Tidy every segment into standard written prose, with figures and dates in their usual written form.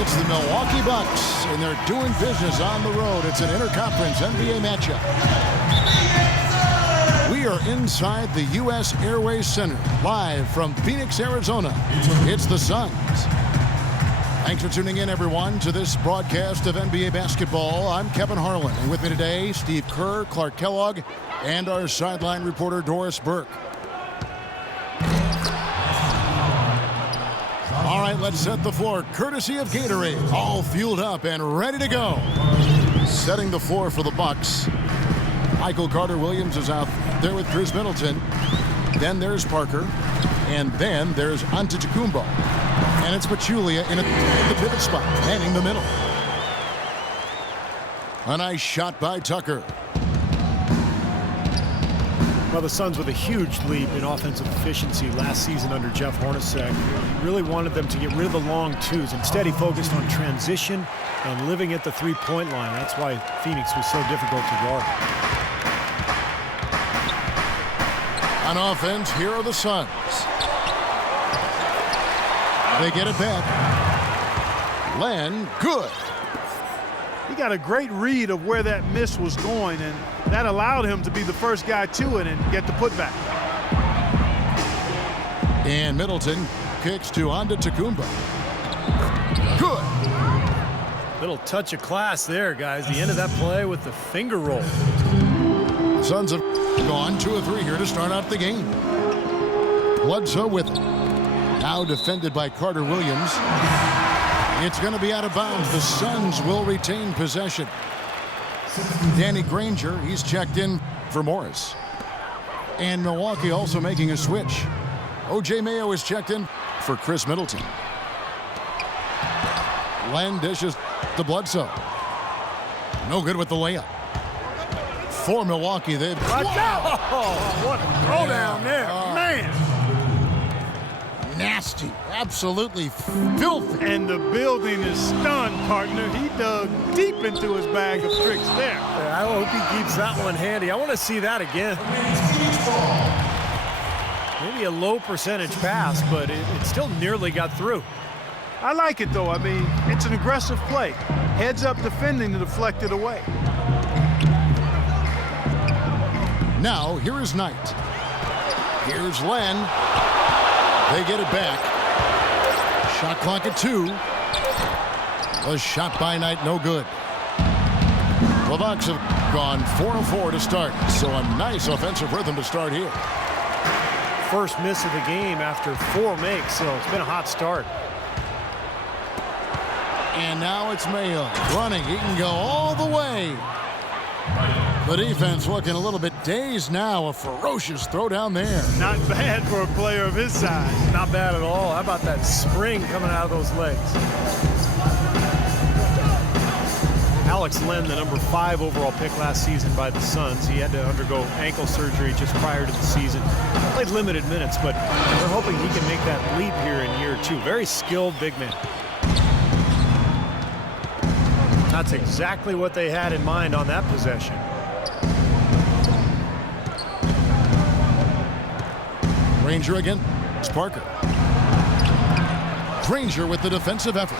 It's the Milwaukee Bucks, and they're doing business on the road. It's an interconference NBA matchup. We are inside the U.S. Airways Center, live from Phoenix, Arizona. It's the Suns. Thanks for tuning in, everyone, to this broadcast of NBA basketball. I'm Kevin Harlan, and with me today, Steve Kerr, Clark Kellogg, and our sideline reporter, Doris Burke. All right, let's set the floor, courtesy of Gatorade. All fueled up and ready to go. Setting the floor for the Bucks. Michael Carter-Williams is out there with Chris Middleton. Then there's Parker. And then there's Antetokounmpo. And it's Pachulia in the pivot spot, manning the middle. A nice shot by Tucker. Well, the Suns with a huge leap in offensive efficiency last season under Jeff Hornacek. He really wanted them to get rid of the long twos. Instead, he focused on transition and living at the three-point line. That's why Phoenix was so difficult to guard. On offense, here are the Suns. They get it back. Len, good. He got a great read of where that miss was going, and that allowed him to be the first guy to it and get the putback. And Middleton kicks to Antetokounmpo. Good. Little touch of class there, guys. The end of that play with the finger roll. Suns have gone 2 of 3 here to start out the game. Bledsoe with it. Now defended by Carter-Williams. It's going to be out of bounds. The Suns will retain possession. Danny Granger, he's checked in for Morris. And Milwaukee also making a switch. O.J. Mayo is checked in for Chris Middleton. Len dishes to Bledsoe. No good with the layup. For Milwaukee, they've... Watch out! Oh, what a throwdown there, man! Nasty, absolutely filthy. And the building is stunned, partner. He dug deep into his bag of tricks there. I hope he keeps that one handy. I want to see that again. Maybe a low percentage pass, but it still nearly got through. I like it, though. I mean, it's an aggressive play. Heads up defending to deflect it away. Now, here is Knight. Here's Len. They get it back. Shot clock at 2. A shot by Knight, no good. The Bucks have gone 4 of 4 to start, so a nice offensive rhythm to start here. First miss of the game after 4 makes, so it's been a hot start. And now it's Mayo running. He can go all the way. The defense looking a little bit dazed now. A ferocious throw down there. Not bad for a player of his size. Not bad at all. How about that spring coming out of those legs? Alex Len, the number 5 overall pick last season by the Suns. He had to undergo ankle surgery just prior to the season. Played limited minutes, but they're hoping he can make that leap here in year 2. Very skilled big man. That's exactly what they had in mind on that possession. Granger again. It's Parker. Granger with the defensive effort.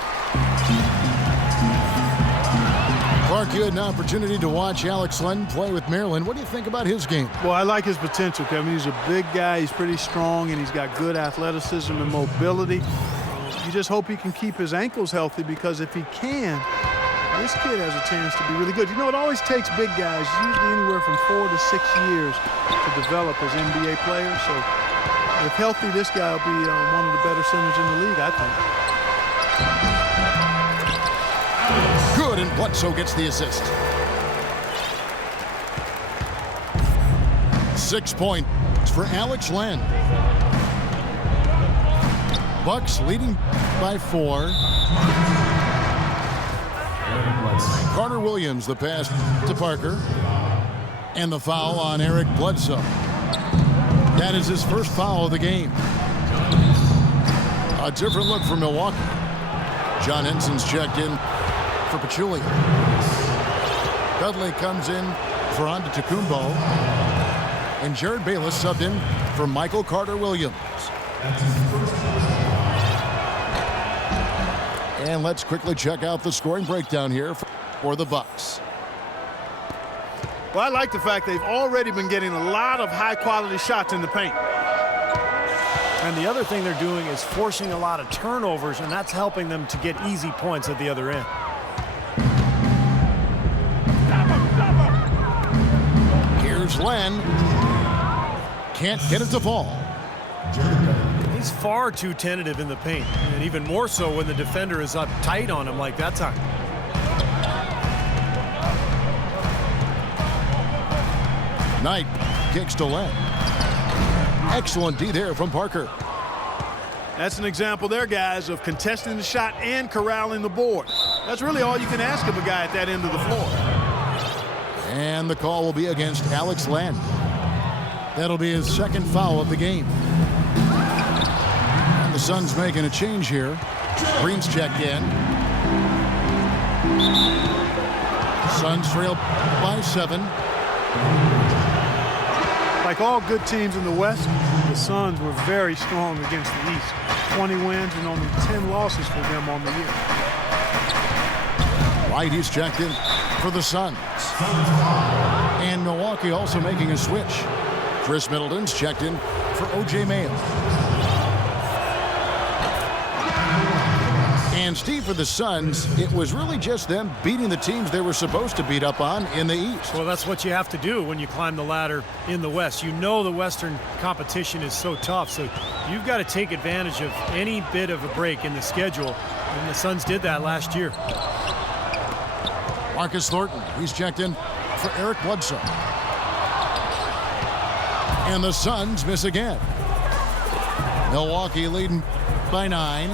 Clark, you had an opportunity to watch Alex Len play with Maryland. What do you think about his game? Well, I like his potential, Kevin. He's a big guy. He's pretty strong, and he's got good athleticism and mobility. You just hope he can keep his ankles healthy, because if he can, this kid has a chance to be really good. You know, it always takes big guys, usually anywhere from 4 to 6 years, to develop as NBA players. So if healthy, this guy will be one of the better centers in the league, I think. Good, and Bledsoe gets the assist. 6 points for Alex Len. Bucks leading by 4. Carter-Williams, the pass to Parker. And the foul on Eric Bledsoe. That is his first foul of the game. A different look for Milwaukee. John Henson's checked in for Pachulia. Dudley comes in for Antetokounmpo. And Jared Bayless subbed in for Michael Carter-Williams. And let's quickly check out the scoring breakdown here for the Bucks. Well, I like the fact they've already been getting a lot of high-quality shots in the paint. And the other thing they're doing is forcing a lot of turnovers, and that's helping them to get easy points at the other end. Here's Len. Can't get it to fall. He's far too tentative in the paint, and even more so when the defender is up tight on him like that time. Knight kicks to Len. Excellent D there from Parker. That's an example there, guys, of contesting the shot and corralling the board. That's really all you can ask of a guy at that end of the floor. And the call will be against Alex Len. That'll be his second foul of the game. And the Suns making a change here. Green's checked in. Suns trail by 7. Like all good teams in the West, the Suns were very strong against the East. 20 wins and only 10 losses for them on the year. Right, he's checked in for the Suns. And Milwaukee also making a switch. Chris Middleton's checked in for O.J. Mayo. And Steve, for the Suns, it was really just them beating the teams they were supposed to beat up on in the East. Well, that's what you have to do when you climb the ladder in the West. You know the Western competition is so tough, so you've got to take advantage of any bit of a break in the schedule, and the Suns did that last year. Marcus Thornton, he's checked in for Eric Bledsoe. And the Suns miss again. Milwaukee leading by 9.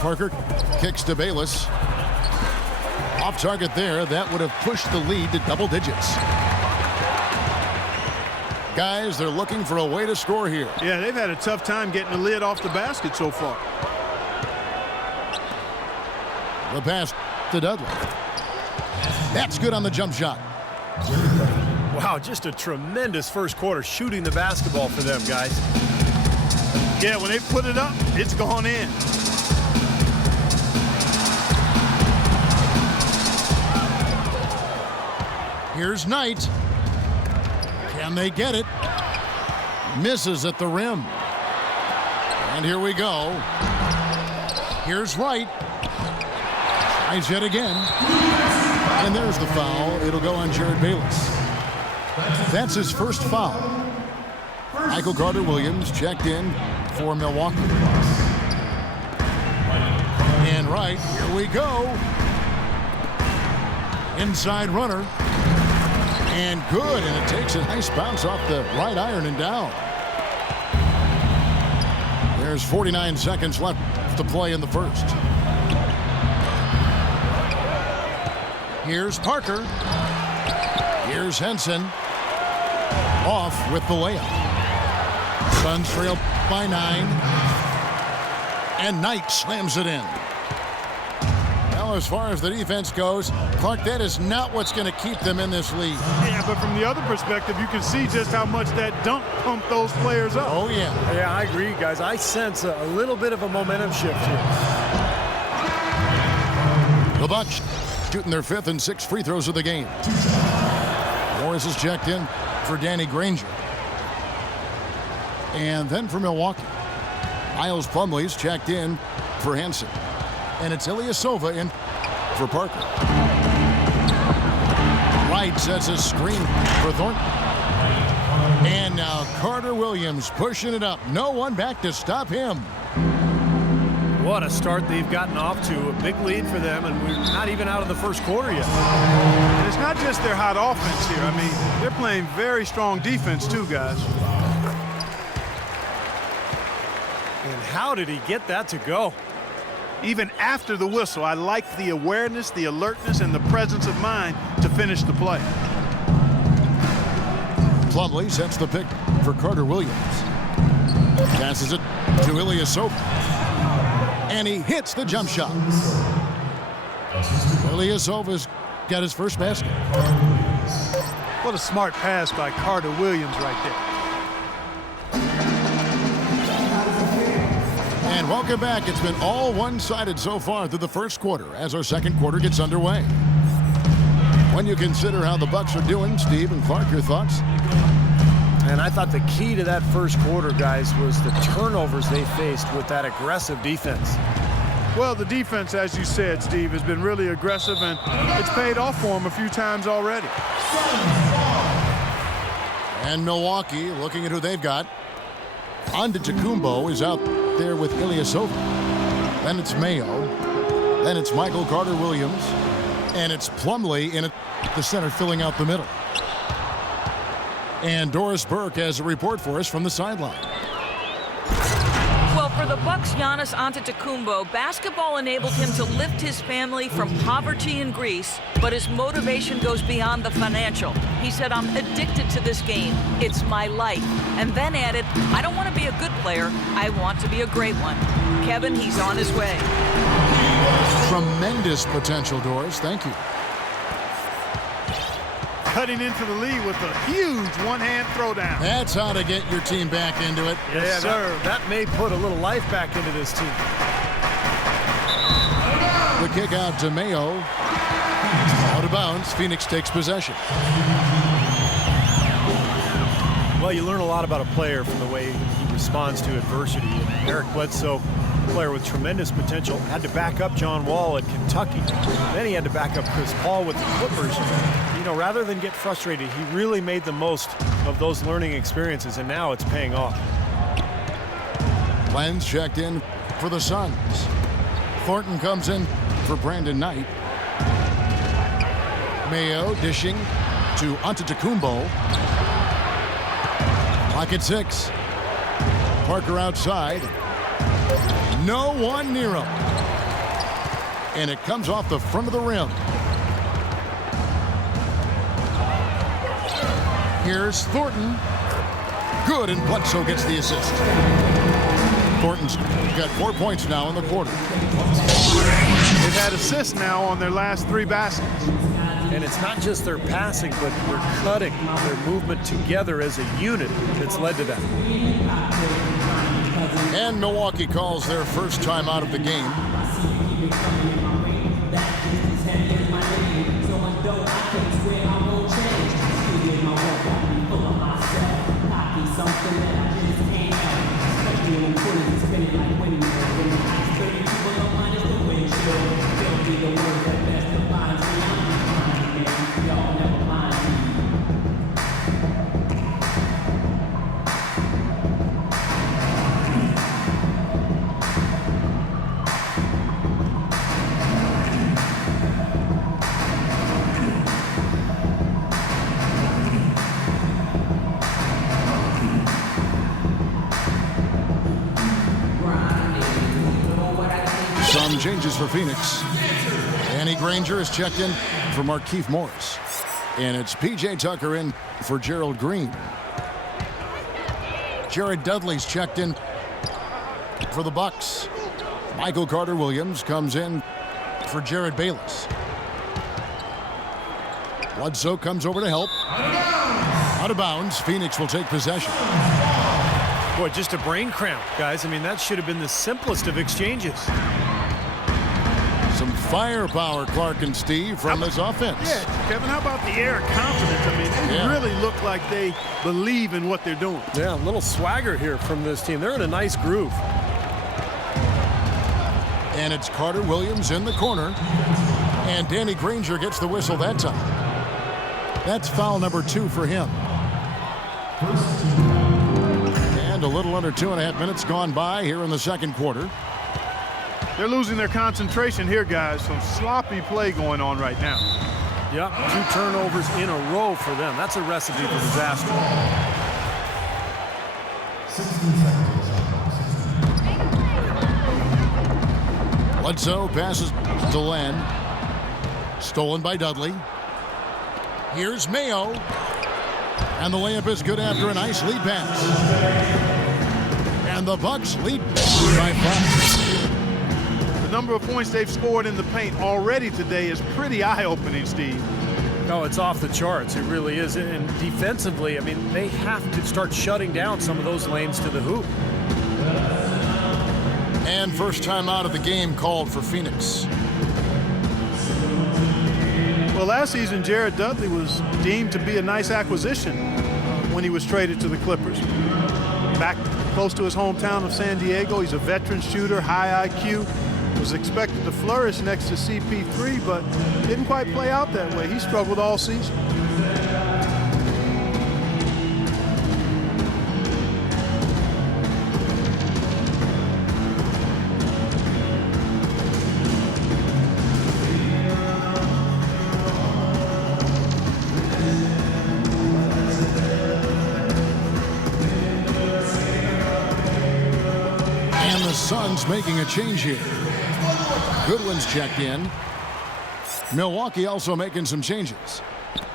Parker kicks to Bayless. Off target there. That would have pushed the lead to double digits. Guys, they're looking for a way to score here. Yeah, they've had a tough time getting the lid off the basket so far. The pass to Dudley. That's good on the jump shot. Wow, just a tremendous first quarter shooting the basketball for them, guys. Yeah, when they put it up, it's gone in. Here's Knight. Can they get it? Misses at the rim. And here we go. Here's Wright. Tries yet again. And there's the foul. It'll go on Jared Bayless. That's his first foul. Michael Carter-Williams checked in for Milwaukee. And Wright, here we go. Inside runner. And good, and it takes a nice bounce off the right iron and down. There's 49 seconds left to play in the first. Here's Parker. Here's Henson. Off with the layup. Suns trail by 9. And Knight slams it in. Now, as far as the defense goes, Clark, that is not what's going to keep them in this league. Yeah, but from the other perspective, you can see just how much that dunk pumped those players up. Oh, yeah. Yeah, I agree, guys. I sense a little bit of a momentum shift here. The Bucks shooting their 5th and 6th free throws of the game. Morris is checked in for Danny Granger. And then for Milwaukee, Miles Plumlee's checked in for Henson. And it's Ilyasova in for Parker. Wright sets a screen for Thornton. And now Carter-Williams pushing it up. No one back to stop him. What a start they've gotten off to. A big lead for them, and we're not even out of the first quarter yet. And it's not just their hot offense here. I mean, they're playing very strong defense too, guys. And how did he get that to go? Even after the whistle, I like the awareness, the alertness, and the presence of mind to finish the play. Plumlee sets the pick for Carter-Williams. Passes it to Ilyasova. And he hits the jump shot. Ilyasova's got his first basket. What a smart pass by Carter-Williams right there. And welcome back. It's been all one-sided so far through the first quarter as our second quarter gets underway. When you consider how the Bucks are doing, Steve and Clark, your thoughts? And I thought the key to that first quarter, guys, was the turnovers they faced with that aggressive defense. Well, the defense, as you said, Steve, has been really aggressive, and it's paid off for them a few times already. And Milwaukee, looking at who they've got. Antetokounmpo is out there with Ilyasova. Then it's Mayo. Then it's Michael Carter-Williams. And it's Plumlee in the center filling out the middle. And Doris Burke has a report for us from the sideline. Well, for the Bucks' Giannis Antetokounmpo, basketball enabled him to lift his family from poverty in Greece, but his motivation goes beyond the financial. He said, "I'm addicted to this game. It's my life." And then added, "I don't want to be a good player. I want to be a great one." Kevin, he's on his way. Tremendous potential, Doris. Thank you. Cutting into the lead with a huge one-hand throwdown. That's how to get your team back into it. Yes, sir. That may put a little life back into this team. The kick out to Mayo. Out of bounds. Phoenix takes possession. Well, you learn a lot about a player from the way he responds to adversity. And Eric Bledsoe, a player with tremendous potential, had to back up John Wall at Kentucky. Then he had to back up Chris Paul with the Clippers. You know, rather than get frustrated, he really made the most of those learning experiences, and now it's paying off. Lenz checked in for the Suns. Thornton comes in for Brandon Knight. Mayo dishing to Antetokounmpo. Clock at 6. Parker outside. No one near him. And it comes off the front of the rim. Here's Thornton. Good, and Bledsoe gets the assist. Thornton's got 4 points now in the quarter. They've had assists now on their last 3 baskets. And it's not just their passing, but their cutting, their movement together as a unit that's led to that. And Milwaukee calls their first time out of the game. Some changes for Phoenix. Danny Granger is checked in for Markieff Morris. And it's P.J. Tucker in for Gerald Green. Jared Dudley's checked in for the Bucks. Michael Carter-Williams comes in for Jared Bayless. Bledsoe comes over to help. Out of bounds. Phoenix will take possession. Boy, just a brain cramp, guys. I mean, that should have been the simplest of exchanges. Some firepower, Clark and Steve, from this offense. Yeah, Kevin, how about the air of confidence? I mean, they really look like they believe in what they're doing. Yeah, a little swagger here from this team. They're in a nice groove. And it's Carter-Williams in the corner. And Danny Granger gets the whistle that time. That's foul number 2 for him. And a little under 2.5 minutes gone by here in the second quarter. They're losing their concentration here, guys. Some sloppy play going on right now. Yep, 2 turnovers in a row for them. That's a recipe for disaster. 16 seconds. Bledsoe passes to Len. Stolen by Dudley. Here's Mayo. And the layup is good after a nice lead pass. And the Bucks lead by 5. The number of points they've scored in the paint already today is pretty eye-opening, Steve. No, it's off the charts. It really is. And defensively, I mean, they have to start shutting down some of those lanes to the hoop. And first time out of the game called for Phoenix. Well, last season, Jared Dudley was deemed to be a nice acquisition when he was traded to the Clippers. Back close to his hometown of San Diego, he's a veteran shooter, high IQ. Was expected to flourish next to CP3, but didn't quite play out that way. He struggled all season. And the Suns making a change here. Goodwin's checked in. Milwaukee also making some changes.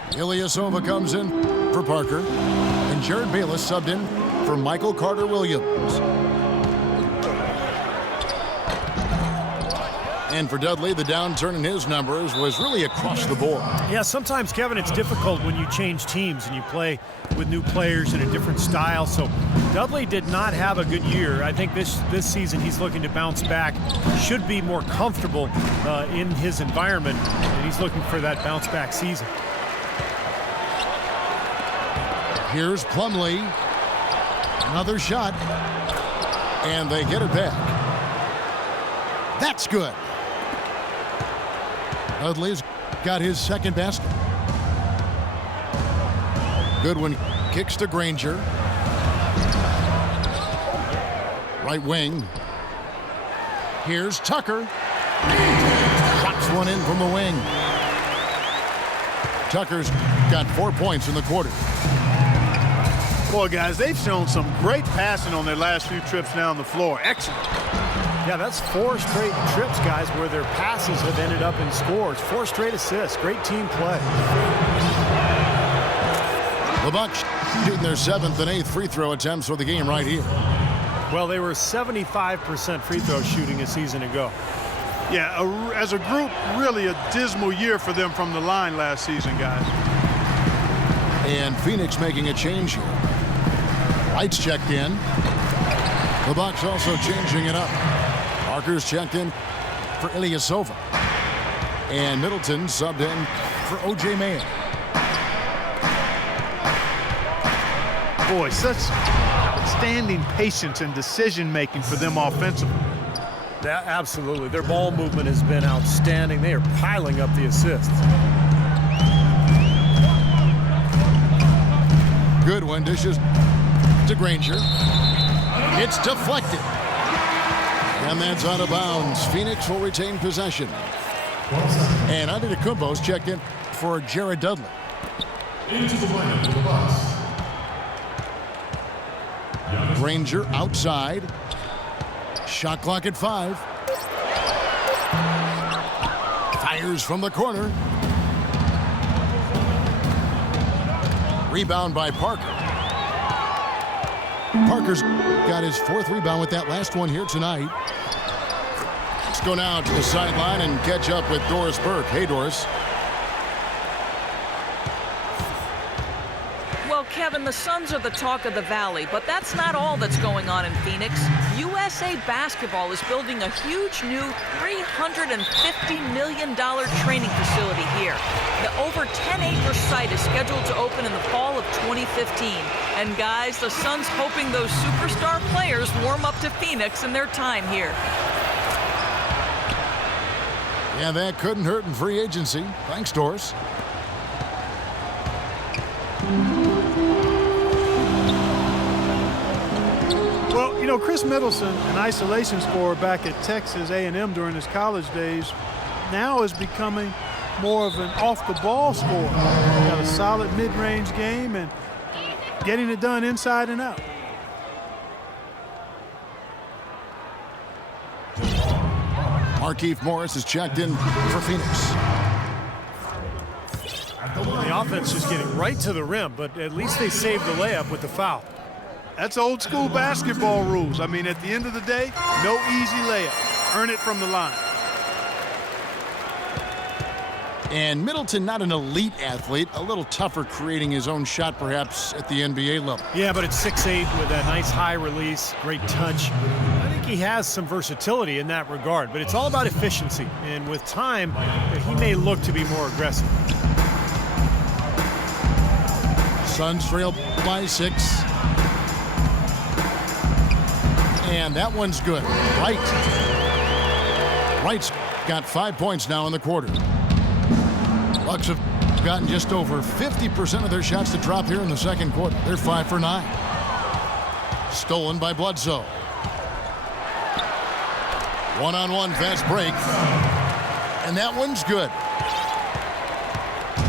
Ilyasova comes in for Parker. And Jared Bayless subbed in for Michael Carter-Williams. And for Dudley, the downturn in his numbers was really across the board. Yeah, sometimes, Kevin, it's difficult when you change teams and you play with new players in a different style. So Dudley did not have a good year. I think this season he's looking to bounce back. Should be more comfortable in his environment, and he's looking for that bounce back season. Here's Plumlee. Another shot. And they get it back. That's good. Dudley's got his second basket. Goodwin kicks to Granger. Right wing. Here's Tucker. Drops one in from the wing. Tucker's got 4 points in the quarter. Boy, guys, they've shown some great passing on their last few trips down the floor. Excellent. Yeah, that's 4 straight trips, guys, where their passes have ended up in scores. 4 straight assists. Great team play. The Bucks shooting their 7th and 8th free throw attempts for the game right here. Well, they were 75% free throw shooting a season ago. Yeah, as a group, really a dismal year for them from the line last season, guys. And Phoenix making a change here. White's checked in. The Bucks also changing it up. Parker's checked in for Ilyasova. And Middleton subbed in for O.J. Mayo. Boy, such outstanding patience and decision-making for them offensively. Yeah, absolutely. Their ball movement has been outstanding. They are piling up the assists. Goodwin dishes to Granger. It's deflected. And that's out of bounds. Phoenix will retain possession. And Antetokounmpo's checked in for Jared Dudley. Into the lineup for the Bucks. Granger outside. Shot clock at 5. Fires from the corner. Rebound by Parker. Parker's got his 4th rebound with that last one here tonight. Let's go now to the sideline and catch up with Doris Burke. Hey, Doris. Well, Kevin, the Suns are the talk of the Valley, but that's not all that's going on in Phoenix. USA Basketball is building a huge new $350 million training facility here. The over 10-acre site is scheduled to open in the fall of 2015. And guys, the Suns hoping those superstar players warm up to Phoenix in their time here. Yeah, that couldn't hurt in free agency. Thanks, Doris. Well, you know, Chris Middleton, an isolation scorer back at Texas A&M during his college days, now is becoming more of an off-the-ball scorer. Got a solid mid-range game and getting it done inside and out. Markieff Morris is checked in for Phoenix. The offense is getting right to the rim, but at least they saved the layup with the foul. That's old school basketball rules. I mean, at the end of the day, no easy layup. Earn it from the line. And Middleton, not an elite athlete, a little tougher creating his own shot perhaps at the NBA level. Yeah, but it's 6'8" with a nice high release, great touch. I think he has some versatility in that regard, but it's all about efficiency. And with time, he may look to be more aggressive. Suns trail by 6. And that one's good. Wright's got 5 points now in the quarter. Bucks have gotten just over 50% of their shots to drop here in the second quarter. They're 5 for 9. Stolen by Bledsoe. One-on-one fast break. And that one's good.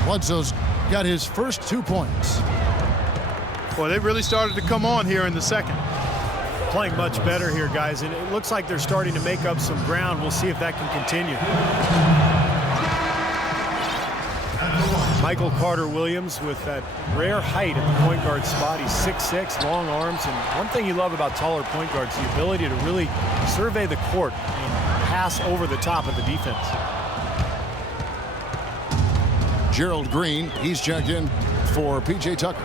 Bledsoe's got his first 2 points. Boy, they really started to come on here in the second. Playing much better here, guys, and it looks like they're starting to make up some ground. We'll see if that can continue. Michael Carter-Williams with that rare height at the point guard spot. He's 6'6", long arms, and one thing you love about taller point guards, the ability to really survey the court and pass over the top of the defense. Gerald Green, he's checked in for P.J. Tucker.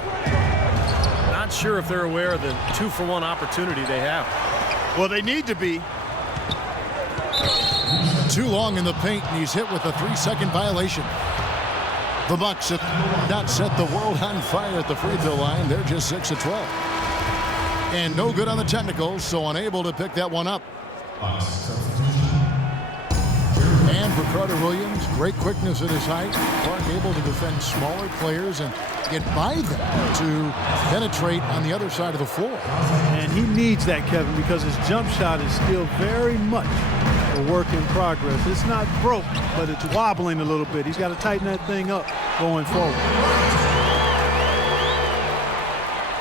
Not sure if they're aware of the 2-for-1 opportunity they have. Well, they need to be. Too long in the paint, and he's hit with a 3-second violation. The Bucks have not set the world on fire at the free throw line. They're just 6 of 12. And no good on the technicals, so unable to pick that one up. And for Carter-Williams, great quickness at his height. Clark able to defend smaller players and get by them to penetrate on the other side of the floor. And he needs that, Kevin, because his jump shot is still very much a work in progress. It's not broke, but it's wobbling a little bit. He's got to tighten that thing up going forward.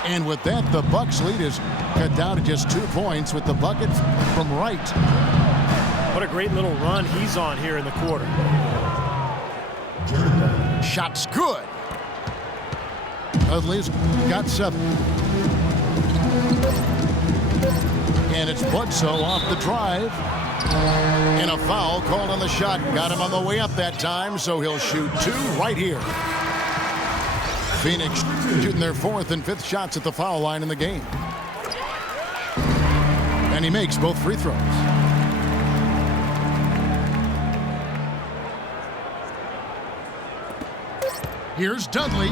And with that, the Bucks lead is cut down to just 2 points with the bucket from Wright. What a great little run he's on here in the quarter. Shot's good. Dudley's got 7. And it's Bledsoe off the drive. And a foul called on the shot. Got him on the way up that time, so he'll shoot 2 right here. Phoenix shooting their 4th and 5th shots at the foul line in the game. And he makes both free throws. Here's Dudley.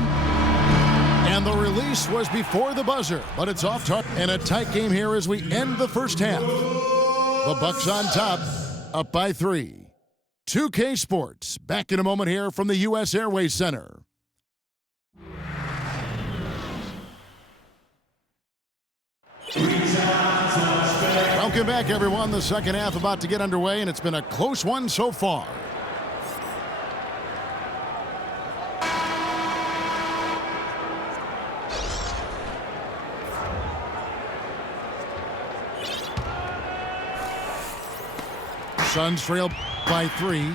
And the release was before the buzzer, but it's off target. And a tight game here as we end the first half. The Bucks on top, up by 3. 2K Sports, back in a moment here from the U.S. Airways Center. Welcome back, everyone. The second half about to get underway, and it's been a close one so far. Suns trail by 3.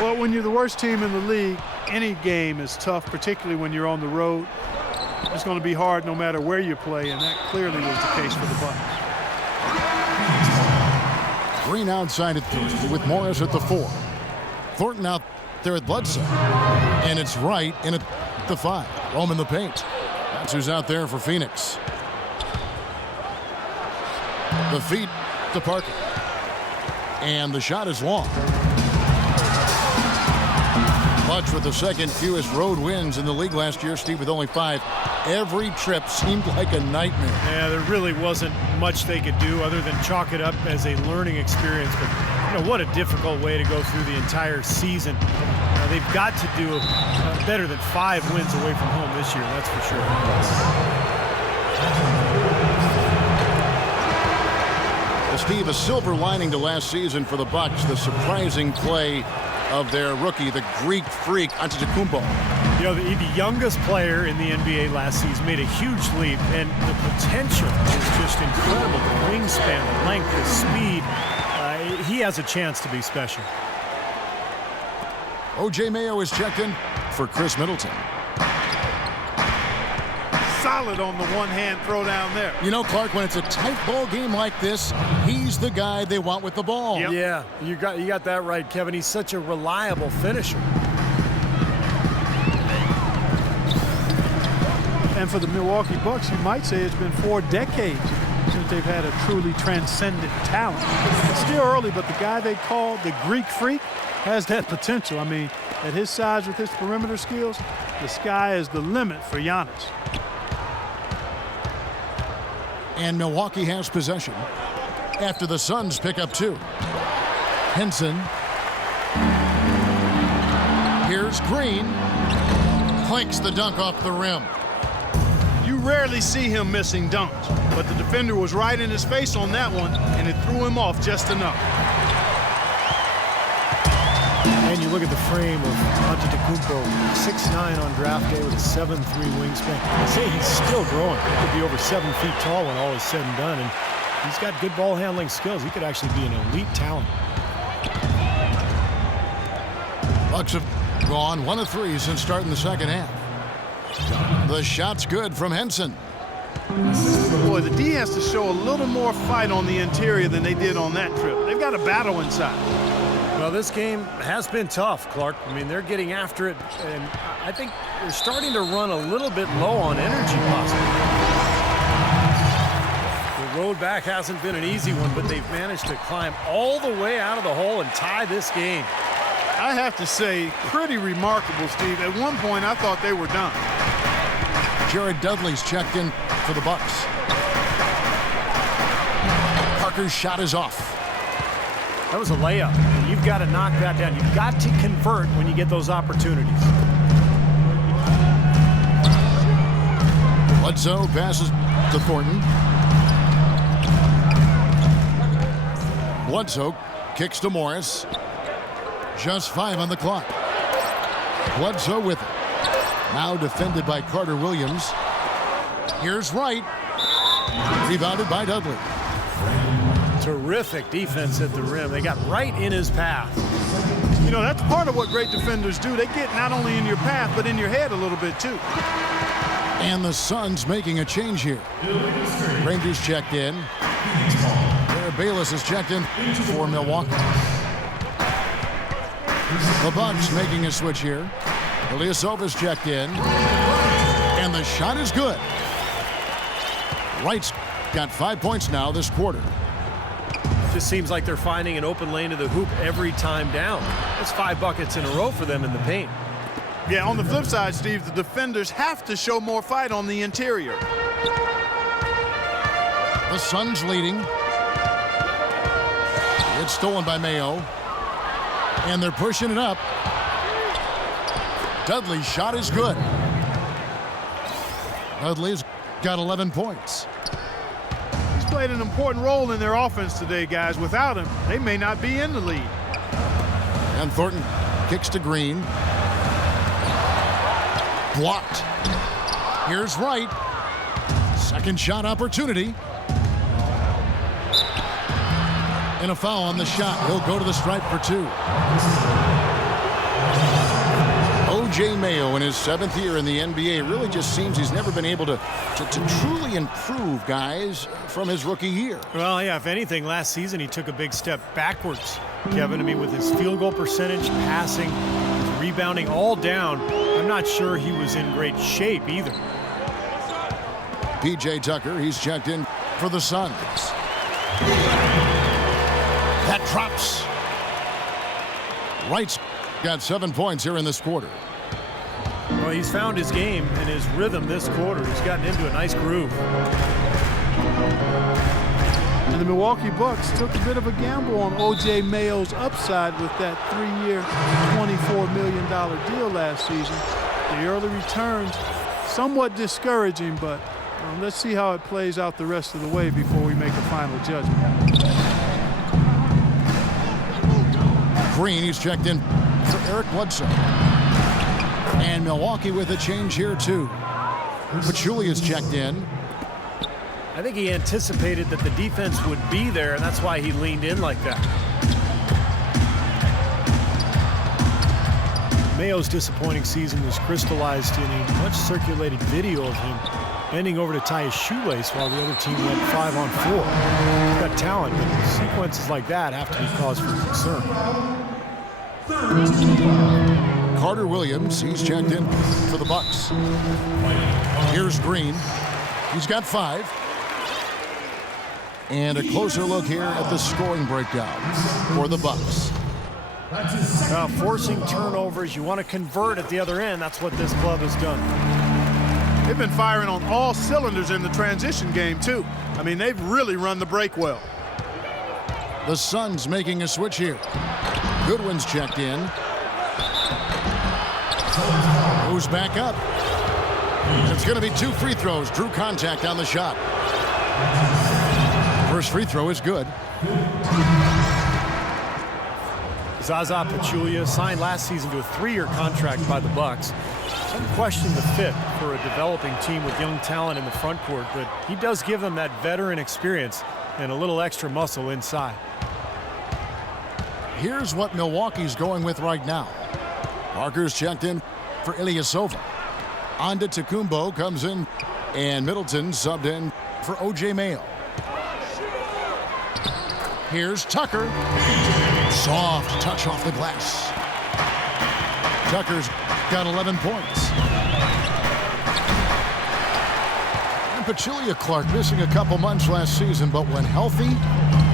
Well, when you're the worst team in the league, any game is tough, particularly when you're on the road. It's going to be hard no matter where you play, and that clearly was the case for the Bucks. Green outside at 3 with Morris at the 4. Thornton out there at Bledsoe. And it's Wright in at the 5. Rome in the paint. That's who's out there for Phoenix. The feed to Parker. And the shot is long. Bucks with the second fewest road wins in the league last year, Steve, with only 5. Every trip seemed like a nightmare. Yeah, there really wasn't much they could do other than chalk it up as a learning experience. But, you know, what a difficult way to go through the entire season. They've got to do better than 5 wins away from home this year, that's for sure. Well, Steve, a silver lining to last season for the Bucks, the surprising play of their rookie, the Greek freak, Antetokounmpo. You know, the youngest player in the NBA last season made a huge leap, and the potential is just incredible. The wingspan, the length, the speed. He has a chance to be special. O.J. Mayo is checked in for Chris Middleton. Solid on the one-hand throw down there. You know, Clark, when it's a tight ball game like this, he's the guy they want with the ball. Yep. Yeah, you got that right, Kevin. He's such a reliable finisher. And for the Milwaukee Bucks, you might say it's been 4 decades since they've had a truly transcendent talent. It's still early, but the guy they call the Greek Freak has that potential. I mean, at his size with his perimeter skills, the sky is the limit for Giannis. And Milwaukee has possession after the Suns pick up 2. Henson. Here's Green. Clinks the dunk off the rim. You rarely see him missing dunks, but the defender was right in his face on that one, and it threw him off just enough. And you look at the frame of Antetokounmpo, 6'9" on draft day with a 7'3" wingspan. I say he's still growing. He could be over 7 feet tall when all is said and done, and he's got good ball handling skills. He could actually be an elite talent. Bucks have gone 1 of 3 since starting the second half. The shot's good from Henson. Boy, the D has to show a little more fight on the interior than they did on that trip. They've got a battle inside. Well, this game has been tough, Clark. I mean, they're getting after it, and I think they're starting to run a little bit low on energy possibly. The road back hasn't been an easy one, but they've managed to climb all the way out of the hole and tie this game. I have to say, pretty remarkable, Steve. At one point, I thought they were done. Jared Dudley's checked in for the Bucks. Parker's shot is off. That was a layup. You've got to knock that down. You've got to convert when you get those opportunities. Bledsoe passes to Thornton. Bledsoe kicks to Morris. Just 5 on the clock. Bledsoe with it. Now defended by Carter Williams. Here's Wright. Rebounded by Dudley. Terrific defense at the rim. They got right in his path. You know, that's part of what great defenders do. They get not only in your path, but in your head a little bit, too. And the Suns making a change here. Rangers checked in. Jared Bayless is checked in for Milwaukee. The Bucks making a switch here. Ilyasova's checked in. And the shot is good. Wright's got 5 points now this quarter. Just seems like they're finding an open lane to the hoop every time down. That's 5 buckets in a row for them in the paint. Yeah, on the flip side, Steve, the defenders have to show more fight on the interior. The Suns leading. It's stolen by Mayo. And they're pushing it up. Dudley's shot is good. Dudley's got 11 points. He's played an important role in their offense today, guys. Without him, they may not be in the lead. And Thornton kicks to Green. Blocked. Here's Wright. Second shot opportunity. And a foul on the shot. He'll go to the stripe for 2. O.J. Mayo in his 7th year in the NBA really just seems he's never been able to truly improve, guys, from his rookie year. Well, yeah, if anything, last season he took a big step backwards, Kevin. I mean, with his field goal percentage, passing, rebounding all down, I'm not sure he was in great shape either. P.J. Tucker, he's checked in for the Suns. That drops. Wright's got 7 points here in this quarter. Well, he's found his game and his rhythm this quarter. He's gotten into a nice groove. And the Milwaukee Bucks took a bit of a gamble on O.J. Mayo's upside with that 3-year, $24 million deal last season. The early returns, somewhat discouraging, but let's see how it plays out the rest of the way before we make a final judgment. Green, he's checked in for Eric Bledsoe. And Milwaukee with a change here, too. Pachulia's checked in. I think he anticipated that the defense would be there, and that's why he leaned in like that. Mayo's disappointing season was crystallized in a much-circulated video of him bending over to tie his shoelace while the other team went 5-on-4. He's got talent, but sequences like that have to be cause for concern. Carter Williams, he's checked in for the Bucks. Here's Green. He's got 5. And a closer look here at the scoring breakdown for the Bucks. Forcing turnovers, you want to convert at the other end. That's what this club has done. They've been firing on all cylinders in the transition game, too. I mean, they've really run the break well. The Suns making a switch here. Goodwin's checked in. Moves back up. It's going to be 2 free throws. Drew contact on the shot. First free throw is good. Zaza Pachulia signed last season to a 3-year contract by the Bucks. Some question the fit for a developing team with young talent in the front court, but he does give them that veteran experience and a little extra muscle inside. Here's what Milwaukee's going with right now. Parker's checked in for Ilyasova. Antetokounmpo comes in, and Middleton subbed in for O.J. Mayo. Here's Tucker. Soft touch off the glass. Tucker's got 11 points. And Pachulia Clark missing a couple months last season, but when healthy,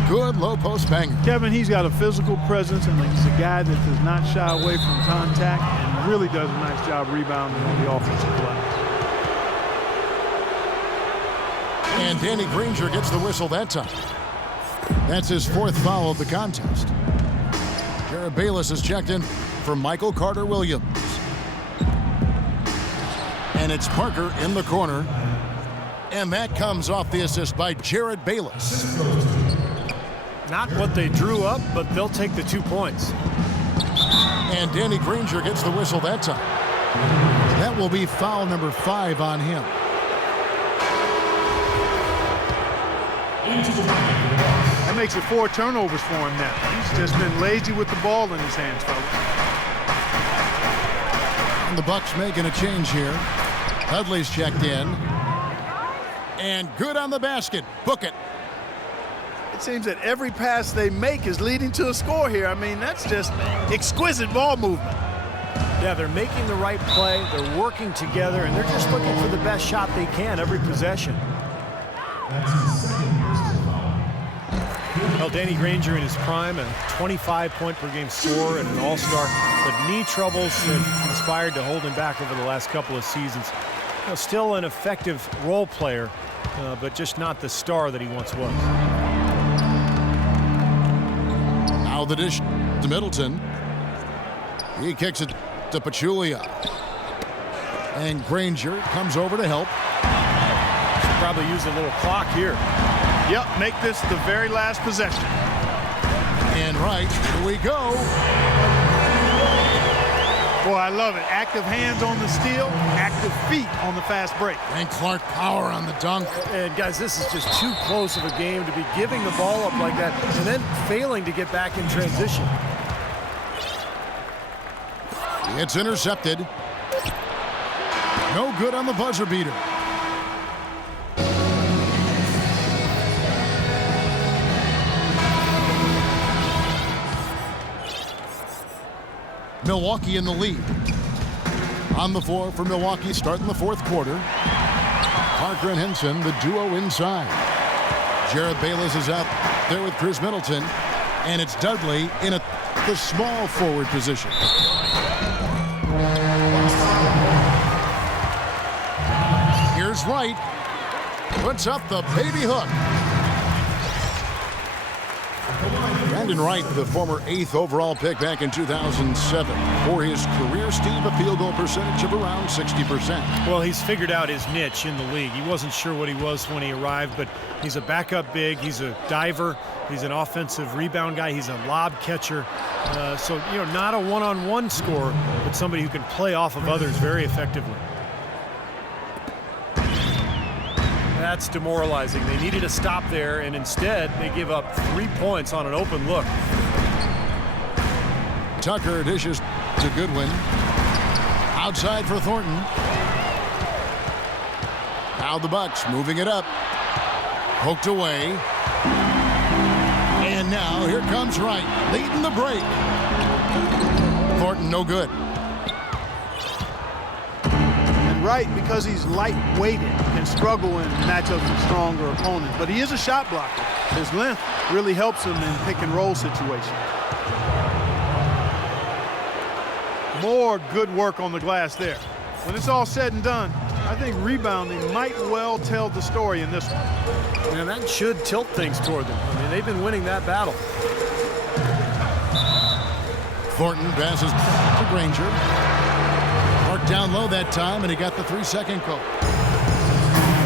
good low post banger. Kevin, he's got a physical presence, and he's a guy that does not shy away from contact and really does a nice job rebounding on the offensive play. And Danny Granger gets the whistle that time. That's his 4th foul of the contest. Jared Bayless is checked in for Michael Carter Williams. And it's Parker in the corner. And that comes off the assist by Jared Bayless. Not what they drew up, but they'll take the 2 points. And Danny Granger gets the whistle that time. That will be foul number 5 on him. That makes it 4 turnovers for him now. He's just been lazy with the ball in his hands, fellas. And the Bucks making a change here. Dudley's checked in. And good on the basket. Book it. It seems that every pass they make is leading to a score here. I mean, that's just exquisite ball movement. Yeah, they're making the right play. They're working together, and they're just looking for the best shot they can every possession. Well, Danny Granger in his prime, a 25-point-per-game scorer and an all-star, but knee troubles have inspired to hold him back over the last couple of seasons. You know, still an effective role player, but just not the star that he once was. Now the dish to Middleton. He kicks it to Pachulia. And Granger comes over to help. Should probably use a little clock here. Yep, make this the very last possession. And right, here we go. Boy, I love it. Active hands on the steal, active feet on the fast break. And Clark power on the dunk. And guys, this is just too close of a game to be giving the ball up like that and then failing to get back in transition. It's intercepted. No good on the buzzer beater. Milwaukee in the lead. On the floor for Milwaukee starting the 4th quarter. Parker and Henson, the duo inside. Jared Bayless is out there with Chris Middleton. And it's Dudley in the small forward position. Here's Wright. Puts up the baby hook. Brandon Wright, the former 8th overall pick back in 2007. For his career, Steve, a field goal percentage of around 60%. Well, he's figured out his niche in the league. He wasn't sure what he was when he arrived, but he's a backup big. He's a diver. He's an offensive rebound guy. He's a lob catcher. So, you know, not a one-on-one scorer, but somebody who can play off of others very effectively. That's demoralizing. They needed a stop there, and instead they give up 3 points on an open look. Tucker dishes to Goodwin. Outside for Thornton. Now the Bucks moving it up. Poked away. And now here comes Wright, leading the break. Thornton no good. Right, because he's light-weighted, can struggle in matchups with stronger opponents. But he is a shot blocker. His length really helps him in pick-and-roll situations. More good work on the glass there. When it's all said and done, I think rebounding might well tell the story in this one. And that should tilt things toward them. I mean, they've been winning that battle. Thornton passes to Granger. Marked down low that time, and he got the 3-second call.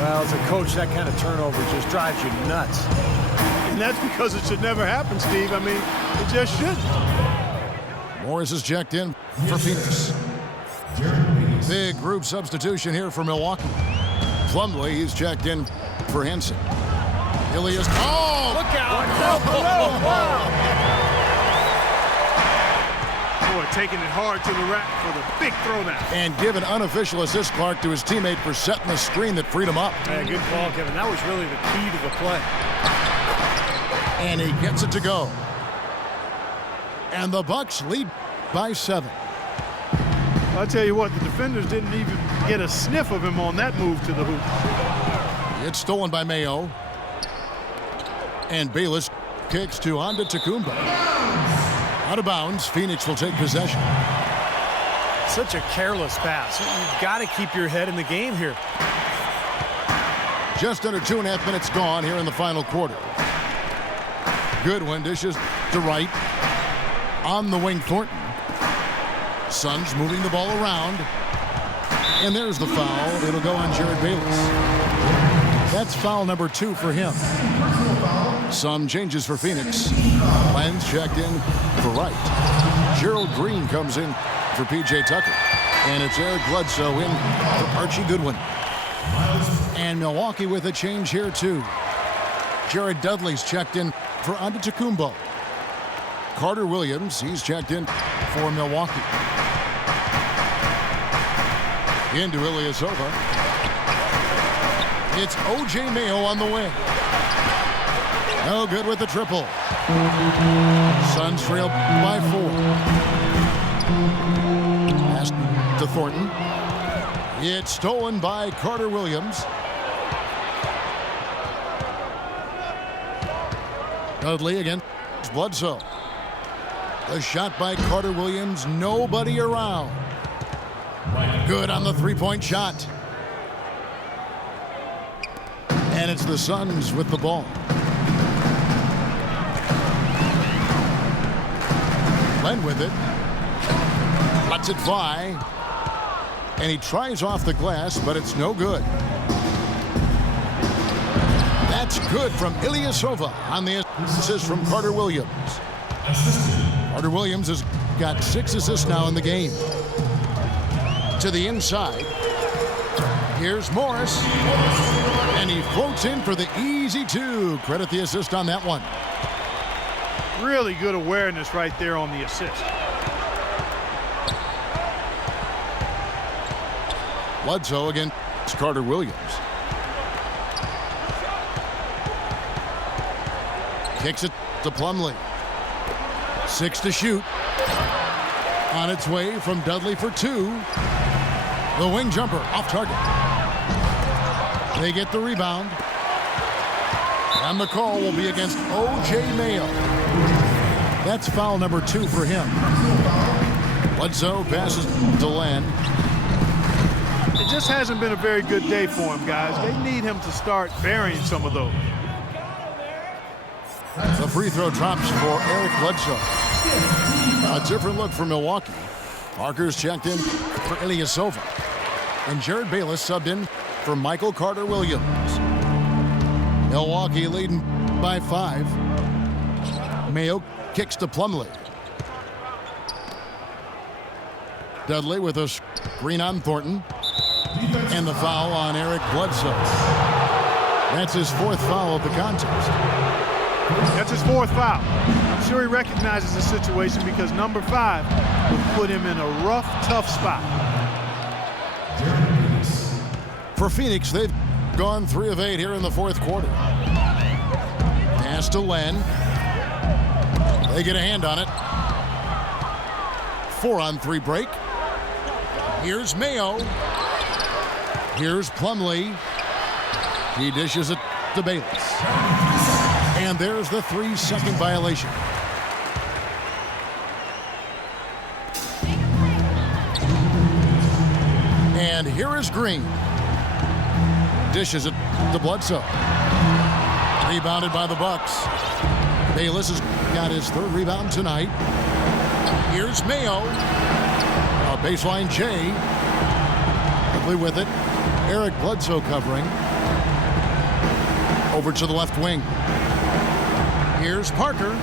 Well, as a coach, that kind of turnover just drives you nuts. And that's because it should never happen, Steve. I mean, it just shouldn't. Morris is checked in for Phoenix. Big group substitution here for Milwaukee. Plumlee, he's checked in for Henson. Ilias, oh! Look out! Boy, taking it hard to the rack for the big throw now. And give an unofficial assist, Clark, to his teammate for setting the screen that freed him up. Yeah, good call, Kevin. That was really the key to the play. And he gets it to go. And the Bucks lead by 7. I'll tell you what, the defenders didn't even get a sniff of him on that move to the hoop. It's stolen by Mayo. And Bayless kicks to Antetokounmpo. Out of bounds, Phoenix will take possession. Such a careless pass. You've got to keep your head in the game here. Just under 2.5 minutes gone here in the final quarter. Goodwin dishes to right. On the wing, Thornton. Suns moving the ball around. And there's the foul. It'll go on Jared Bayless. That's foul number 2 for him. Some changes for Phoenix. Lenz checked in for right. Gerald Green comes in for P.J. Tucker. And it's Eric Bledsoe in for Archie Goodwin. And Milwaukee with a change here, too. Jared Dudley's checked in for Antetokounmpo. Carter Williams, he's checked in for Milwaukee. Into Ilyasova. It's O.J. Mayo on the wing. No good with the triple. Suns trail by 4. Pass to Thornton. It's stolen by Carter Williams. Dudley against Bledsoe. A shot by Carter Williams. Nobody around. Good on the three-point shot. And it's the Suns with the ball. Len with it. Lets it fly. And he tries off the glass, but it's no good. That's good from Ilyasova on the assist from Carter Williams. Carter Williams has got 6 assists now in the game. To the inside. Here's Morris. And he floats in for the easy 2. Credit the assist on that one. Really good awareness right there on the assist. Bledsoe against Carter Williams. Kicks it to Plumlee. 6 to shoot. On its way from Dudley for 2. The wing jumper off target. They get the rebound. And the call will be against O.J. Mayo. That's foul number 2 for him. Bledsoe passes to Len. It just hasn't been a very good day for him, guys. They need him to start burying some of those. The free throw drops for Eric Bledsoe. A different look for Milwaukee. Parker's checked in for Ilyasova. And Jared Bayless subbed in for Michael Carter Williams. Milwaukee leading by 5. Mayo kicks to Plumlee. Dudley with a screen on Thornton. And the foul on Eric Bledsoe. That's his 4th foul of the contest. That's his 4th foul. I'm sure he recognizes the situation because number 5 would put him in a rough, tough spot. For Phoenix, they've gone 3 of 8 here in the 4th quarter. Pass to Len. They get a hand on it. 4-on-3 break. Here's Mayo. Here's Plumlee. He dishes it to Bayless. And there's the 3-second violation. And here is Green. Dishes it to Bledsoe. Rebounded by the Bucks. Bayless has got his 3rd rebound tonight. Here's Mayo. A baseline J. Quickly with it. Eric Bledsoe covering. Over to the left wing. Here's Parker.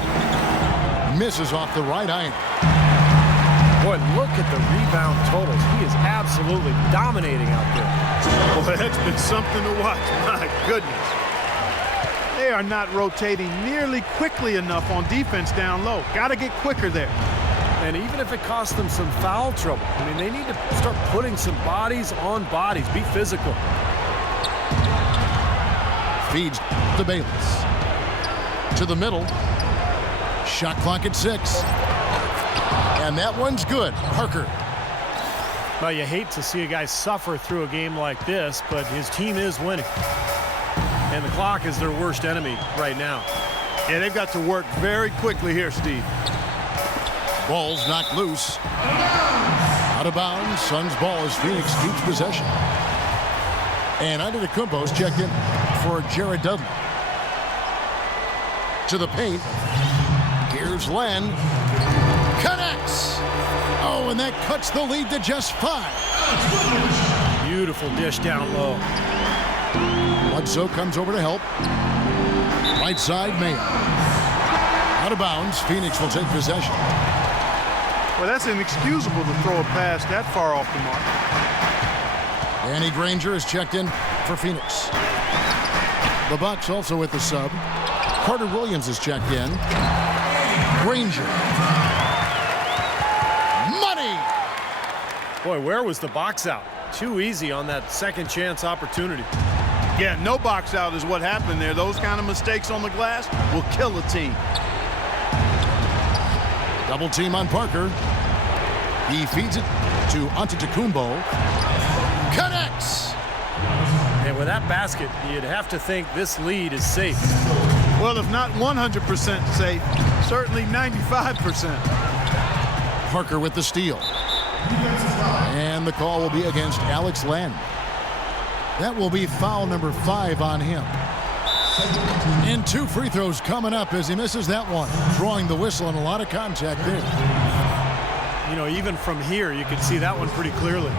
Misses off the right iron. Boy, look at the rebound totals. He is absolutely dominating out there. Boy, that's been something to watch. My goodness. They are not rotating nearly quickly enough on defense down low. Got to get quicker there. And even if it costs them some foul trouble, I mean, they need to start putting some bodies on bodies. Be physical. Feeds to Bayless. To the middle. Shot clock at 6. And that one's good. Parker. Well, you hate to see a guy suffer through a game like this, but his team is winning. And the clock is their worst enemy right now. Yeah, they've got to work very quickly here, Steve. Ball's knocked loose. Out of bounds. Suns ball as Phoenix keeps possession. And Antetokounmpo's checked in for Jared Dudley. To the paint. Here's Len. Connects. Oh, and that cuts the lead to just 5. Beautiful dish down low. Bledsoe comes over to help. Right side, Mayo. Out of bounds. Phoenix will take possession. Well, that's inexcusable to throw a pass that far off the mark. Danny Granger is checked in for Phoenix. The Bucks also with the sub. Carter Williams is checked in. Granger. Money! Boy, where was the box out? Too easy on that second chance opportunity. Yeah, no box out is what happened there. Those kind of mistakes on the glass will kill a team. Double team on Parker. He feeds it to Antetokounmpo. Connects! And with that basket, you'd have to think this lead is safe. Well, if not 100% safe, certainly 95%. Parker with the steal. And the call will be against Alex Len. That will be foul number 5 on him. And 2 free throws coming up as he misses that one. Drawing the whistle and a lot of contact there. You know, even from here, you can see that one pretty clearly.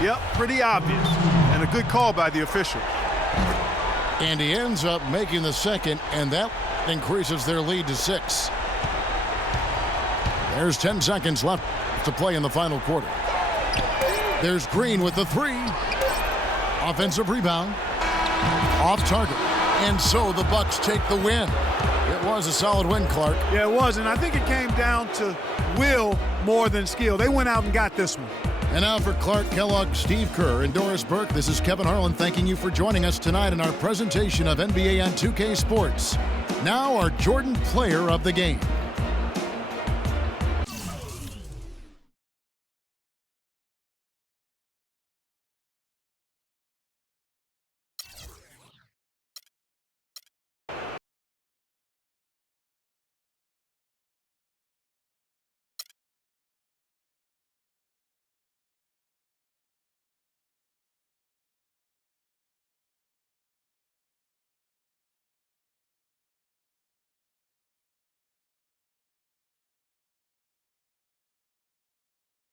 Yep, pretty obvious. And a good call by the official. And he ends up making the second, and that increases their lead to 6. There's 10 seconds left to play in the final quarter. There's Green with the 3. Offensive rebound. Off target. And so the Bucks take the win. It was a solid win, Clark. Yeah, it was, and I think it came down to will more than skill. They went out and got this one. And now for Clark Kellogg, Steve Kerr, and Doris Burke, this is Kevin Harlan thanking you for joining us tonight in our presentation of NBA on 2K Sports. Now our Jordan Player of the Game.